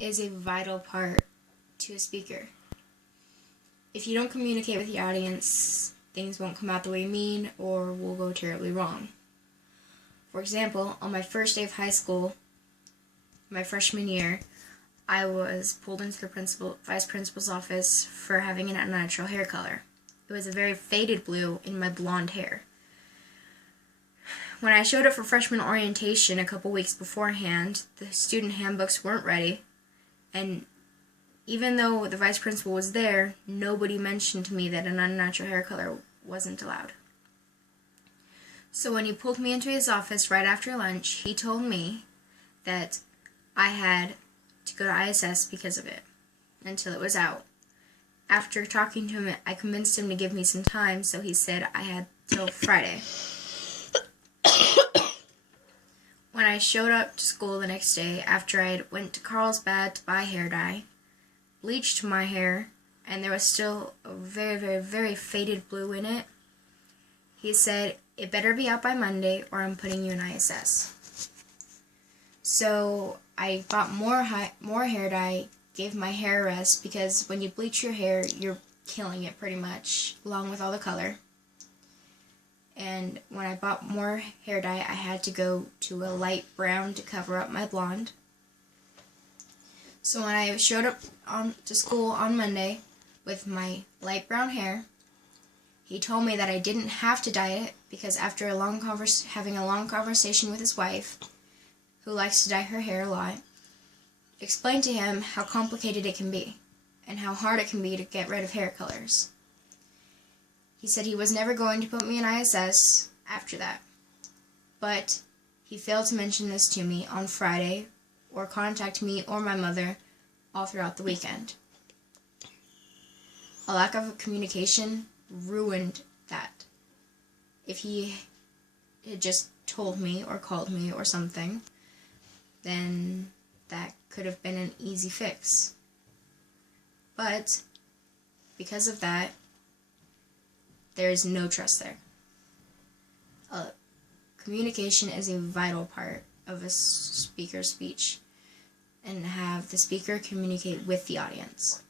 is a vital part to a speaker. If you don't communicate with the audience, things won't come out the way you mean or will go terribly wrong. For example, on my first day of high school, my freshman year, I was pulled into the vice principal's office for having an unnatural hair color. It was a very faded blue in my blonde hair. When I showed up for freshman orientation a couple weeks beforehand, the student handbooks weren't ready, and even though the vice principal was there, nobody mentioned to me that an unnatural hair color wasn't allowed. So when he pulled me into his office right after lunch, he told me that I had to go to ISS because of it, until it was out. After talking to him, I convinced him to give me some time, so he said I had till Friday. When I showed up to school the next day, after I went to Carlsbad to buy hair dye, bleached my hair, and there was still a very, very, very faded blue in it, he said, "It better be out by Monday or I'm putting you in ISS." So I bought more hair dye, gave my hair a rest, because when you bleach your hair, you're killing it pretty much, along with all the color. And when I bought more hair dye, I had to go to a light brown to cover up my blonde. So when I showed up to school on Monday with my light brown hair, he told me that I didn't have to dye it because after having a long conversation with his wife, who likes to dye her hair a lot, explained to him how complicated it can be and how hard it can be to get rid of hair colors. He said he was never going to put me in ISS after that, but he failed to mention this to me on Friday or contact me or my mother all throughout the weekend. A lack of communication ruined that. If he had just told me or called me or something, then that could have been an easy fix. But because of that, there's no trust there. Communication is a vital part of a speaker's speech, and have the speaker communicate with the audience.